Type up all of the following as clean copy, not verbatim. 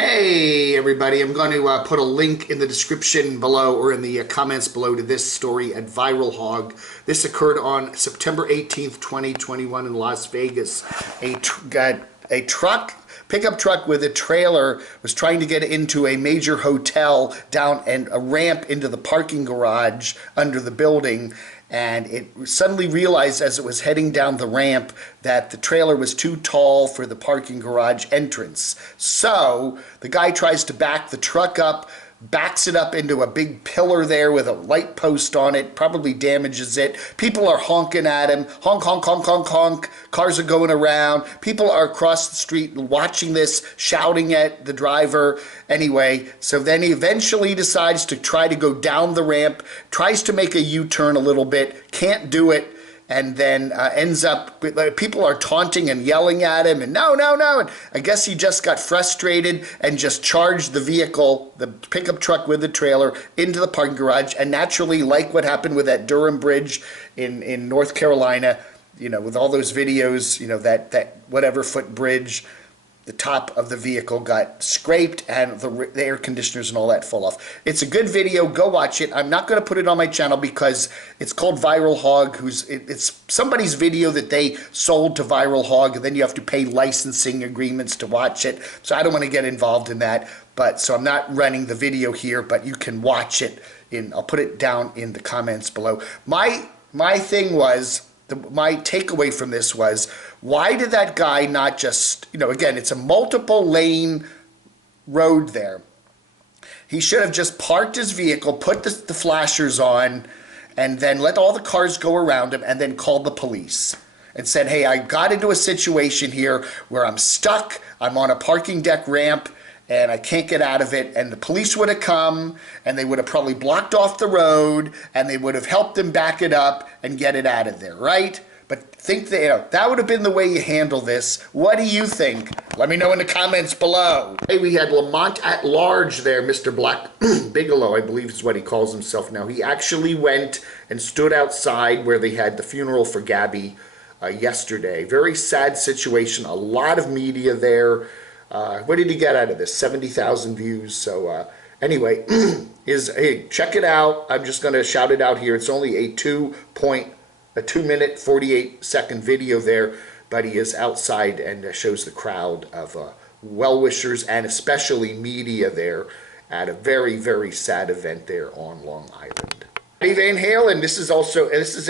Hey everybody, I'm going to put a link in the description below or in the comments below to this story at Viral Hog. This occurred on September 18th, 2021 in Las Vegas. A pickup truck with a trailer was trying to get into a major hotel down and a ramp into the parking garage under the building, and it suddenly realized as it was heading down the ramp that the trailer was too tall for the parking garage entrance. So the guy tries to back the truck up, backs it up into a big pillar there with a light post on it, probably damages it. People are honking at him. Honk, honk, honk, honk, honk. Cars are going around. People are across the street watching this, shouting at the driver. Anyway, so then he eventually decides to try to go down the ramp, tries to make a U-turn a little bit, can't do it, and then ends up, people are taunting and yelling at him, and no, no, no. And I guess he just got frustrated and just charged the vehicle, the pickup truck with the trailer, into the parking garage. And naturally, like what happened with that Durham Bridge in North Carolina, you know, with all those videos, you know, that whatever foot bridge, the top of the vehicle got scraped and the air conditioners and all that fall off. It's a good video. Go watch it. I'm not going to put it on my channel because it's called Viral Hog. It's somebody's video that they sold to Viral Hog, and then you have to pay licensing agreements to watch it. So I don't want to get involved in that. So I'm not running the video here, but you can watch it. I'll put it down in the comments below. My thing was, my takeaway from this was, why did that guy not just, you know, again, it's a multiple lane road there. He should have just parked his vehicle, put the flashers on, and then let all the cars go around him, and then called the police and said, hey, I got into a situation here where I'm stuck, I'm on a parking deck ramp, and I can't get out of it. And the police would have come, and they would have probably blocked off the road, and they would have helped him back it up and get it out of there, right? But think that, you know, that would have been the way you handle this. What do you think? Let me know in the comments below. Hey, we had Lamont at large there, Mr. Black Bigelow, I believe is what he calls himself now. He actually went and stood outside where they had the funeral for Gabby yesterday. Very sad situation. A lot of media there. What did he get out of this? 70,000 views. So anyway, hey, check it out. I'm just going to shout it out here. It's only a 2 minute 48-second video there, but he is outside and shows the crowd of well-wishers and especially media there at a very, very sad event there on Long Island. Eddie Van Halen, this is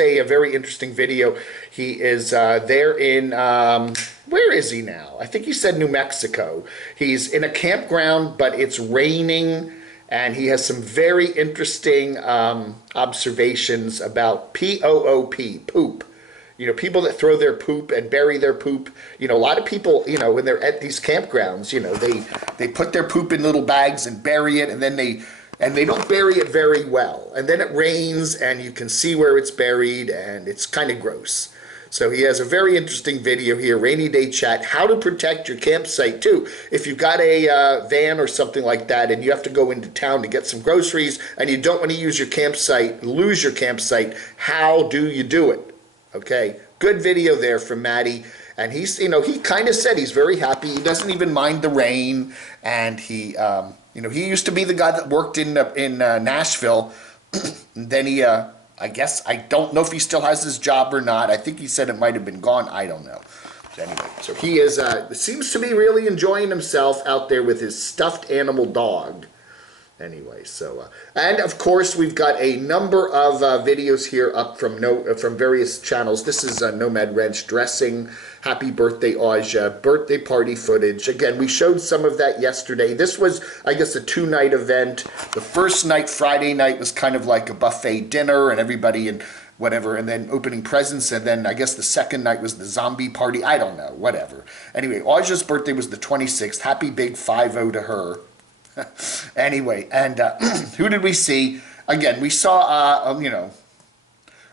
a very interesting video. He is there in, where is he now? I think he said New Mexico. He's in a campground, but it's raining, and he has some very interesting observations about P-O-O-P, poop. You know, people that throw their poop and bury their poop. You know, a lot of people, you know, when they're at these campgrounds, you know, they put their poop in little bags and bury it, and then they don't bury it very well. And then it rains, and you can see where it's buried, and it's kind of gross. So he has a very interesting video here, Rainy Day Chat, how to protect your campsite too. If you've got a van or something like that and you have to go into town to get some groceries and you don't want to use your campsite, lose your campsite, how do you do it? Okay, good video there from Maddie. And he's, you know, he kind of said he's very happy. He doesn't even mind the rain. And he, you know, he used to be the guy that worked in Nashville. And then he, I guess, I don't know if he still has his job or not. I think he said it might have been gone. I don't know. But anyway, so he is, seems to be really enjoying himself out there with his stuffed animal dog. Anyway, so, and of course, we've got a number of videos here up from various channels. This is Nomad Ranch dressing, happy birthday, Aja, birthday party footage. Again, we showed some of that yesterday. This was, I guess, a 2-night event. The first night, Friday night, was kind of like a buffet dinner and everybody and whatever, and then opening presents, and then I guess the second night was the zombie party. I don't know, whatever. Anyway, Aja's birthday was the 26th. Happy big 5-0 to her. Anyway, and who did we see? Again, we saw, you know,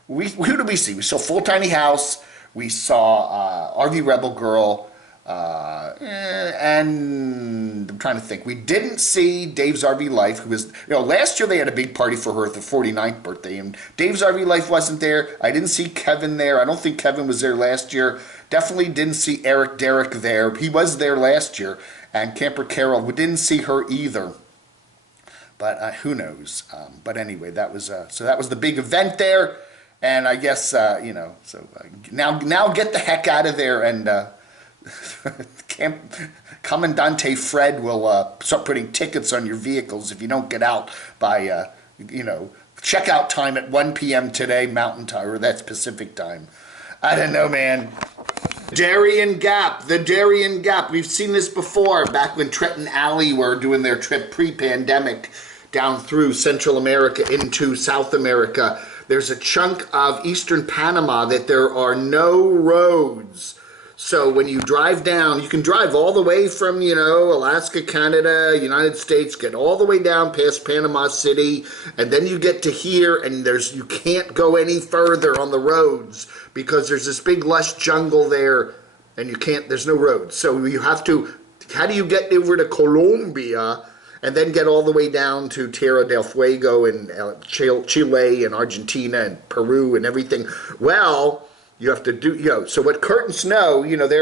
who did we see? We saw Full Tiny House, we saw RV Rebel Girl, and I'm trying to think. We didn't see Dave's RV Life, who was, you know, last year they had a big party for her at the 49th birthday, and Dave's RV Life wasn't there. I didn't see Kevin there. I don't think Kevin was there last year. Definitely didn't see Eric Derrick there. He was there last year. And Camper Carol, we didn't see her either. But who knows? But anyway, that was so that was the big event there, and I guess you know. So now get the heck out of there, and Commandante Fred will start putting tickets on your vehicles if you don't get out by you know, checkout time at 1 p.m. today, Mountain Time, or that's Pacific time. I don't know, man. Darien Gap, the Darien Gap. We've seen this before, back when Trenton Alley were doing their trip pre-pandemic down through Central America into South America. There's a chunk of eastern Panama that there are no roads. So when you drive down, you can drive all the way from, you know, Alaska, Canada, United States, get all the way down past Panama City, and then you get to here, and you can't go any further on the roads because there's this big lush jungle there, and there's no roads. So you have to, how do you get over to Colombia and then get all the way down to Tierra del Fuego and Chile and Argentina and Peru and everything? Well, you have to do, you know, so what Kurt and Snow, you know, they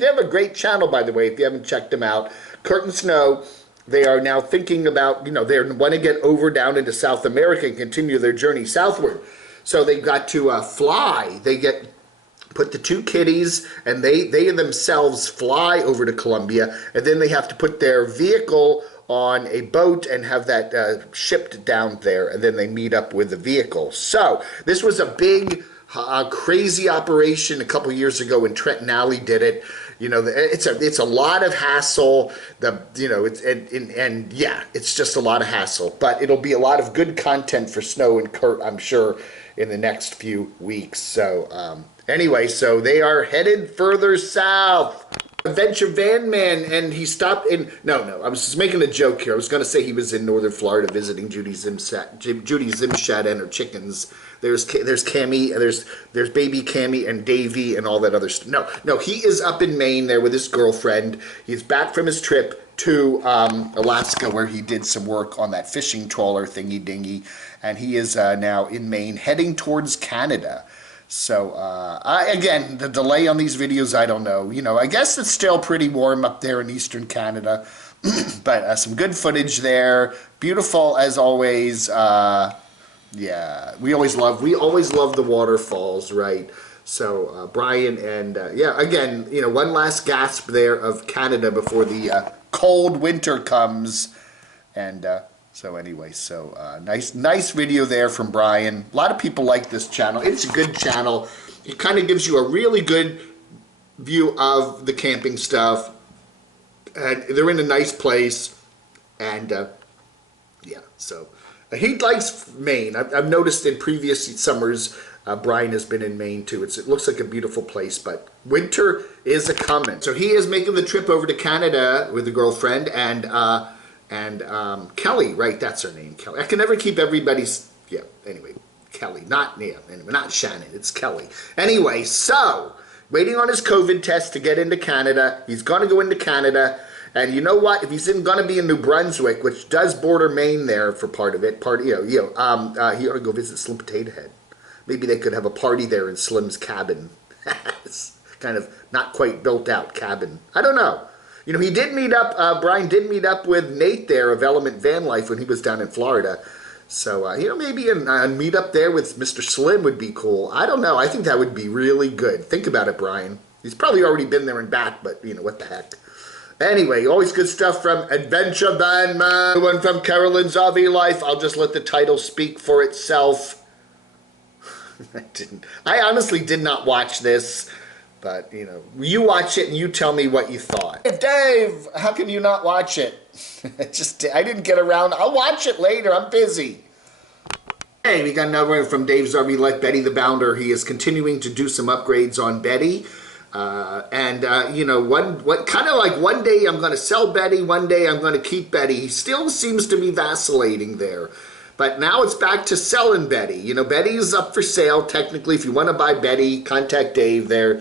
have a great channel, by the way, if you haven't checked them out. Kurt and Snow, they are now thinking about, you know, they want to get over down into South America and continue their journey southward. So they got to fly. They put the two kiddies, and they themselves fly over to Colombia, and then they have to put their vehicle on a boat and have that shipped down there, and then they meet up with the vehicle. So this was a big, crazy operation a couple years ago when Trenton Alley did it. You know, it's a lot of hassle. You know, and yeah, it's just a lot of hassle. But it'll be a lot of good content for Snow and Kurt, I'm sure, in the next few weeks. So anyway, so they are headed further south. Adventure Van Man, and he stopped in. No, I was just making a joke here. I was going to say he was in northern Florida visiting Judy Zimshat and her chickens. There's Cammy, there's baby Cammy and Davy and all that other stuff. No, he is up in Maine there with his girlfriend. He's back from his trip to Alaska, where he did some work on that fishing trawler thingy dingy, and he is now in Maine heading towards Canada. So, again, the delay on these videos, I don't know. You know, I guess it's still pretty warm up there in eastern Canada. But some good footage there. Beautiful as always. Yeah, we always love the waterfalls, right? So, Brian and, yeah, again, you know, one last gasp there of Canada before the cold winter comes. And, so anyway, so nice video there from Brian. A lot of people like this channel. It's a good channel. It kind of gives you a really good view of the camping stuff. And they're in a nice place. And yeah, so he likes Maine. I've noticed in previous summers, Brian has been in Maine too. It looks like a beautiful place, but winter is a-coming. So he is making the trip over to Canada with a girlfriend, and Kelly, right? That's her name, Kelly. I can never keep everybody's, yeah, anyway, Kelly, not Shannon, it's Kelly. Anyway, so, waiting on his COVID test to get into Canada. He's going to go into Canada, and you know what? If he's going to be in New Brunswick, which does border Maine there for part of it, he ought to go visit Slim Potato Head. Maybe they could have a party there in Slim's cabin. It's kind of not quite built out cabin. I don't know. You know, he did meet up, Brian did meet up with Nate there of Element Van Life when he was down in Florida. So, you know, maybe a meet up there with Mr. Slim would be cool. I don't know. I think that would be really good. Think about it, Brian. He's probably already been there and back, but, you know, what the heck. Anyway, always good stuff from Adventure Van Man. One from Carolyn's RV Life. I'll just let the title speak for itself. I honestly did not watch this. But, you know, you watch it and you tell me what you thought. Dave, how can you not watch it? I didn't get around. I'll watch it later. I'm busy. Hey, we got another one from Dave's RV Life, Betty the Bounder. He is continuing to do some upgrades on Betty. You know, one day I'm going to sell Betty, one day I'm going to keep Betty. He still seems to be vacillating there. But now it's back to selling Betty. You know, Betty is up for sale. Technically, if you want to buy Betty, contact Dave there.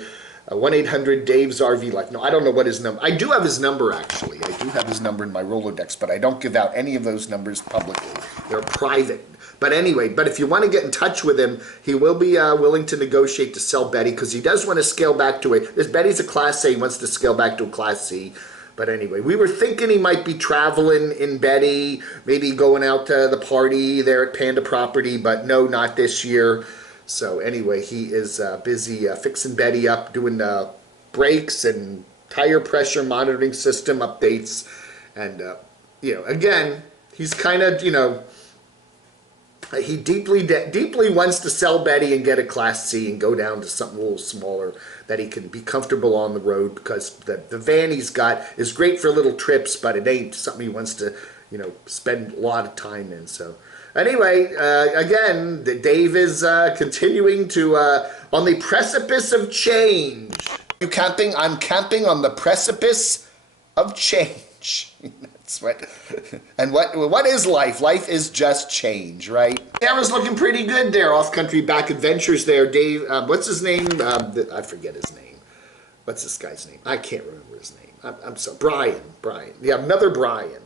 1-800-DAVES RV Life. No, I don't know what his number. I do have his number, actually. I do have his number in my Rolodex, but I don't give out any of those numbers publicly. They're private. But anyway, if you want to get in touch with him, he will be willing to negotiate to sell Betty, because he does want to scale back to Betty's a Class A. He wants to scale back to a Class C. But anyway, we were thinking he might be traveling in Betty, maybe going out to the party there at Panda property, but no, not this year. So anyway, he is busy fixing Betty up, doing brakes and tire pressure monitoring system updates. And, again, he's kind of, he deeply wants to sell Betty and get a Class C and go down to something a little smaller that he can be comfortable on the road, because the van he's got is great for little trips, but it ain't something he wants to, spend a lot of time in. So anyway, again, Dave is continuing to on the precipice of change. You camping? I'm camping on the precipice of change. That's what. And what is life? Life is just change, right? Sarah's looking pretty good there. Off country back adventures there. Dave, what's his name? I forget his name. What's this guy's name? I can't remember his name. I'm so Brian. Yeah, another Brian.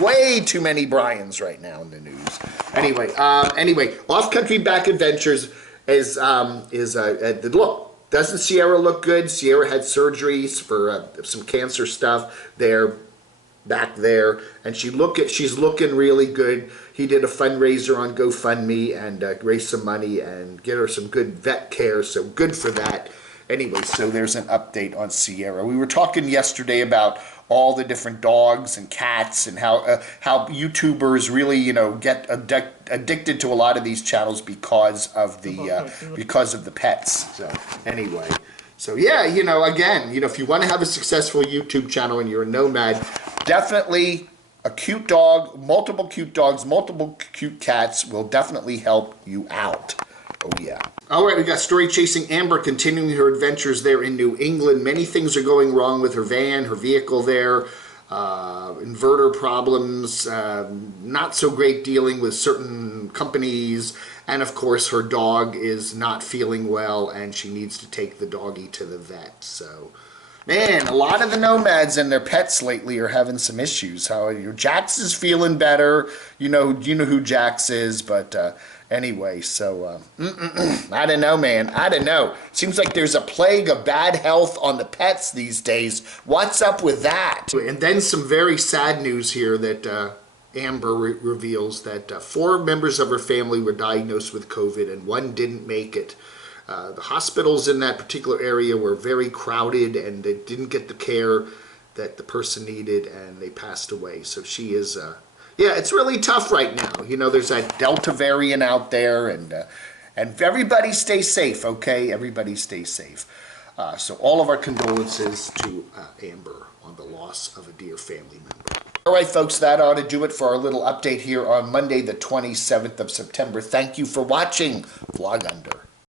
Way too many Brians right now in the news. Anyway, off country back adventures is look. Doesn't Sierra look good? Sierra had surgeries for some cancer stuff there, back there, and she's looking really good. He did a fundraiser on GoFundMe and raised some money and get her some good vet care, so good for that. Anyway, so there's an update on Sierra. We were talking yesterday about all the different dogs and cats and how YouTubers really, get addicted to a lot of these channels because of the pets. So anyway, so yeah, again, if you want to have a successful YouTube channel and you're a nomad, definitely a cute dog, multiple cute dogs, multiple cute cats will definitely help you out. Oh yeah. All right, we got story chasing Amber continuing her adventures there in New England. Many things are going wrong with her van, her vehicle there. Inverter problems, not so great dealing with certain companies, and of course her dog is not feeling well and she needs to take the doggy to the vet. So, man, a lot of the nomads and their pets lately are having some issues. Jax is feeling better. You know who Jax is, but anyway, so I don't know, man. I don't know. Seems like there's a plague of bad health on the pets these days. What's up with that? And then some very sad news here that Amber reveals that 4 members of her family were diagnosed with COVID and 1 didn't make it. The hospitals in that particular area were very crowded and they didn't get the care that the person needed and they passed away. So she is... yeah, it's really tough right now. There's that Delta variant out there, and everybody stay safe, okay? Everybody stay safe. So all of our condolences to Amber on the loss of a dear family member. All right, folks, that ought to do it for our little update here on Monday, the 27th of September. Thank you for watching Vlog Under.